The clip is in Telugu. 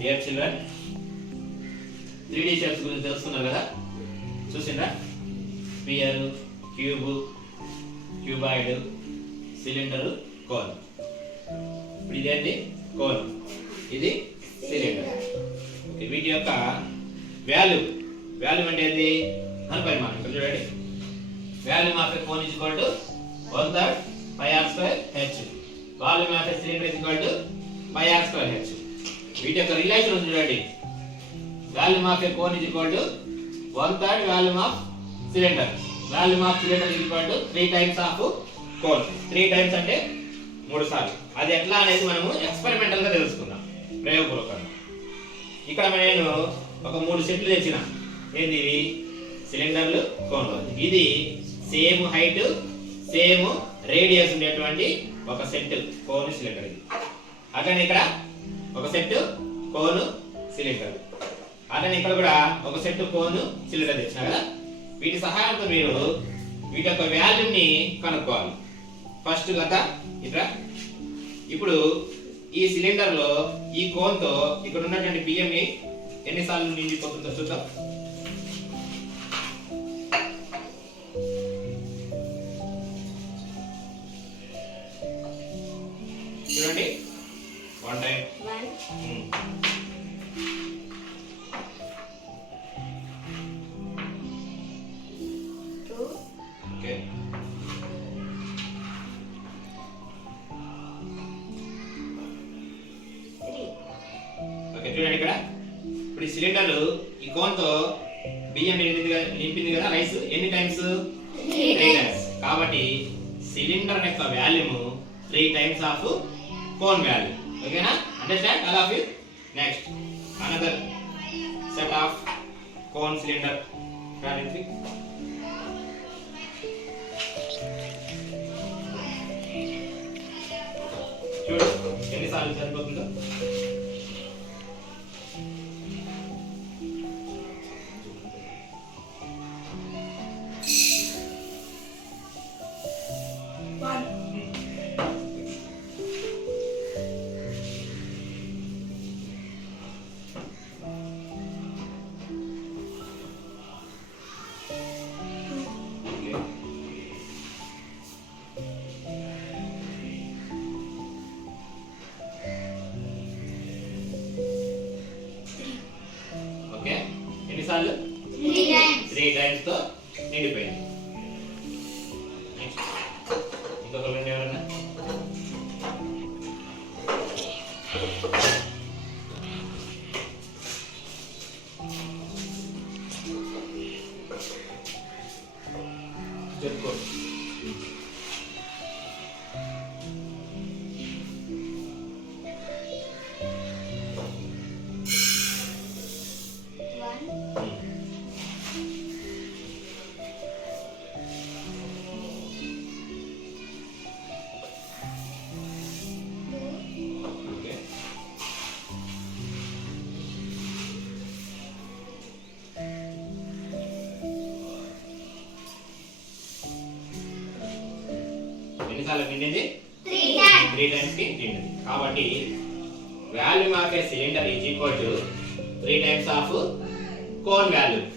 డియర్ చిల్డ్రన్ 3D షేప్స్ గురించి తెలుసుకున్నారు కదా, చూసిండ్రా? Sphere, cube, cuboid, cylinder, cone. ఇప్పుడు ఇదేంటి? కోన్. ఇది సిలిండర్. ఓకే, వీటి యొక్క వాల్యూమ్ అంటే ఏంటి? ఘనపరిమాణం. ఇక్కడ చూడండి, volume of A cone equal to 1/3 πr²h. Volume of A cylinder equal to πr²h. వీటి యొక్క రిలేషన్ ఉంది చూడండి. Volume of A cone equal to 1/3 volume of cylinder. Volume of cylinder equal to 3 times of cone. 3 times అంటే 3 సార్లు. అది ఎట్లా అనేది మనము ఎక్స్పెరిమెంటల్ గా తెలుసుకుందాం, ప్రయోగపూర్వకంగా. ఇక్కడ నేను ఒక 3 సెట్లు తెచ్చిన. ఏంది ఇవి? సిలిండర్లు, కోన్లు. ఇది సేమ్ హైట్, సేమ్ రేడియస్ ఉండేటువంటి ఒక సెట్ కోన్ సిలిండర్. ఇది అట్లనే ఇక్కడ ఒక సెట్ కోన్ సిలిండర్. అట్లనే ఇక్కడ కూడా ఒక సెట్ కోన్ సిలిండర్ తెచ్చిన కదా. వీటి సహాయంతో మీరు వీటి యొక్క వాల్యూమ్ ని కనుక్కోవాలి. ఫస్ట్ గత ఇట్లా. ఇప్పుడు ఈ సిలిండర్ లో ఈ కోన్ తో ఇక్కడ ఉన్నటువంటి బియ్యం ని ఎన్నిసార్లు నిండిపోతుందో చూద్దాం. చూడండి, 1 టైం, 2. ఓకే, చూడండి ఇక్కడ. ఇప్పుడు ఈ సిలిండర్ ఈ కోన్ తో బియ్యం నింపింది కదా, రైస్. ఎన్ని టైమ్స్? 3 టైమ్స్. కాబట్టి సిలిండర్ యొక్క volume 3 times of cone volume. ఓకేనా? Understand all of you? Next another set of cone cylinder. చూడు ఎన్నిసార్లు సరిపోతుందో. ఓకే, ఎన్నిసార్లు? 3 టైమ్స్ తో నిండిపోయింది. నెక్స్ట్ ఇంకొక రెండు ఎవరన్నా? చెప్పుకో. ఎన్నిసార్లు నిండింది? 3 టైమ్స్ కి నిండింది. కాబట్టి volume of A cylinder is equal to 3 times of cone volume.